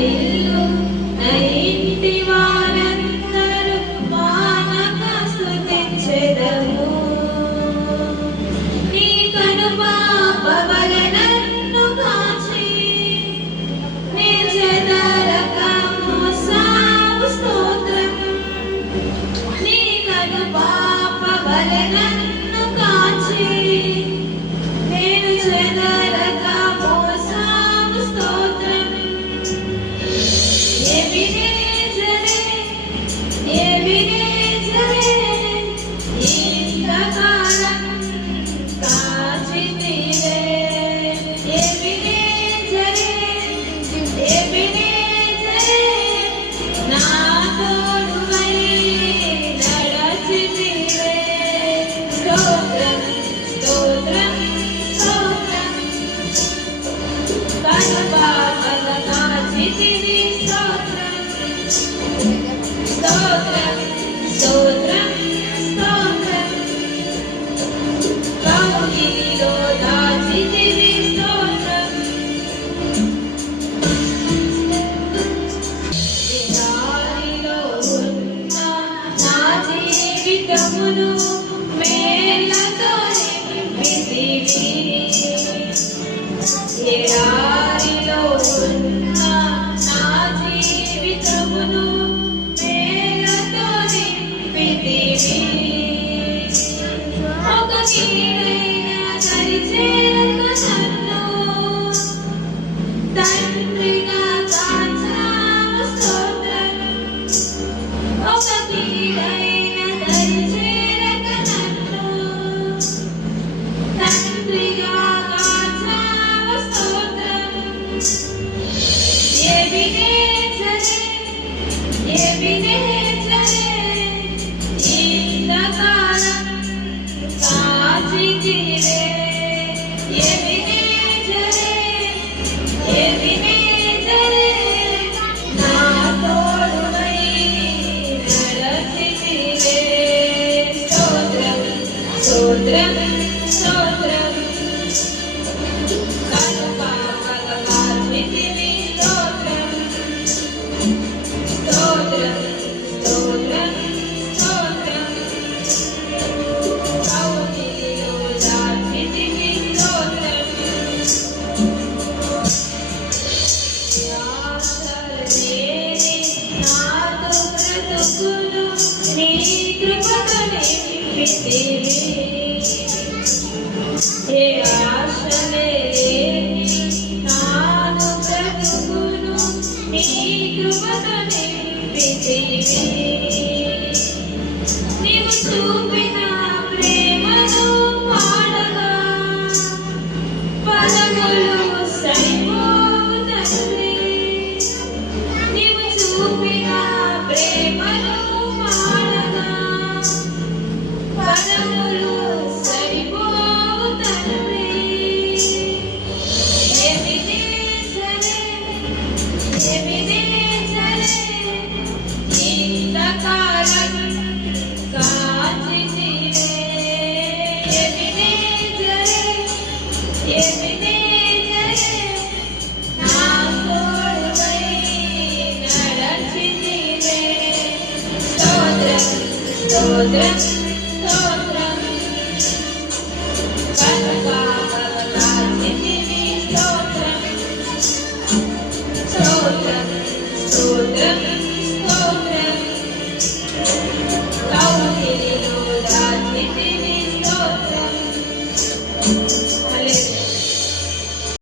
ఇల్లు నా ఇంటి వారందరూ మానక స్తుతించెదరు. నీ కనుపాపవలె నన్ను కాచి నీ చెదరక మోసావు స్తోత్రం. నీ కనుపాపవలె నన్ను కాచి నేను చెదరక మోసావు స్తోత్రం. ఎబినేజరే ఎబినేజరే ఇంతకాలం కాచితివే. ఎబినేజరే ఎబినేజరే నా తోడువై నడచితివే. స్తోత్రం స్తోత్రం స్తోత్రం. కనుపాపల కాచితివి. స్తోత్రం స్తోత్రం స్తోత్రం స్తోత్రం. కౌగిలిలో దాచితివి. స్తోత్రం. ఎడారిలో ఉన్న నా జీవితమును మేళ్లతో నింపితివి. ఎడారిలో ఉన్న నా జీవితమును మేళ్లతో నింపితివి. ఒక కీడైన దరిచేరక నన్ను తండ్రిగా కాచావు. స్తోత్రం. ఒక కీడైన దరిచేరక నన్ను తండ్రిగా కాచావు. స్తోత్రం. ఎబినేజరే ఎబినేజరే ఇంతకాలం కాచితివే. ఎబినేజరే ఎబినేజరే నా తోడువై నడచితివే. స్తోత్రం స్తోత్రం స్తోత్రం. కనుపాపల కాచితివి. స్తోత్రం స్తోత్రం స్తోత్రం స్తోత్రం. కౌగిలిలో దాచితివి. స్తోత్రం. ధ్యాసలేని నాదు బ్రతుకును నీ కృపతో నింపితివి. ఏ ఆశలేని నాదు బ్రతుకును నీ కృపతో నింపితివి. నీవు చూపిన ప్రేమను పాడగా పదములు సరిపోవు తండ్రి. నీవు చూపిన ప్రేమను పాడగా పదములు సరిపోవు తండ్రి. ఎబినేజరే ఎబినేజరే ఇంతకాలం కాచితివే. ఎబినేజరే ఎబినేజరే నా తోడువై నడచితివే. స్తోత్రం స్తోత్రం